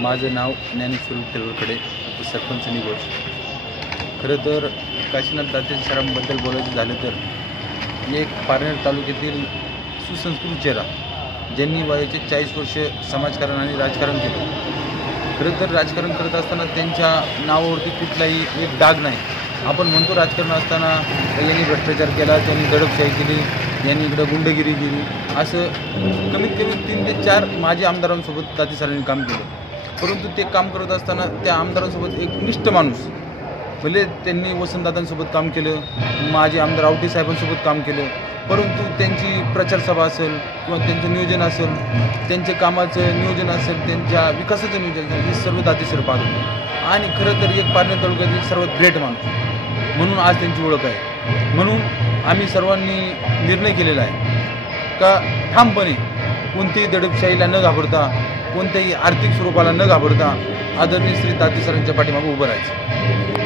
माझं नाव ज्ञानेश्वर विठ्ठल वरखडे, सरपंच निवड। खरं तर काशीनाथ दाते सरांबद्दल बोलायचं झालं तर एक पारनेर तालुक्यातील सुसंस्कृत चेहरा, ज्यांनी वयाचे 40 वर्ष समाजकारण आणि राजकारण केलं। खरं तर राजकारण करत असताना त्यांच्या नावावरती कुठलाही एक डाग नाही। आपण म्हणतो राजकारण असताना यांनी भ्रष्टाचार केला, त्यांनी दडपशाही केली, यांनी इकडं गुंडगिरी केली, असं कमीत कमी 3 ते 4 माजी आमदारांसोबत दाते सरांनी काम केलं। परंतु ते काम करत असताना त्या आमदारांसोबत एक निष्ठ माणूस, भले त्यांनी वसंतदादांसोबत काम केलं, माजी आमदार आवटे साहेबांसोबत काम केलं, परंतु त्यांची प्रचारसभा असेल किंवा त्यांचं नियोजन असेल, त्यांच्या कामाचं नियोजन असेल, त्यांच्या विकासाचं नियोजन असेल, हे सर्व दाते सर पाहत होते। आणि खरं तर एक पारनेर तालुक्यातील सर्वात ग्रेट माणूस म्हणून आज त्यांची ओळख आहे। म्हणून आम्ही सर्वांनी निर्णय केलेला आहे का ठामपणे कोणत्याही दडपशाहीला न घाबरता, कोणत्याही आर्थिक स्वरूपाला न घाबरता आदरणीय श्री दाते सरांच्या पाठीमागे उभं राहायचं।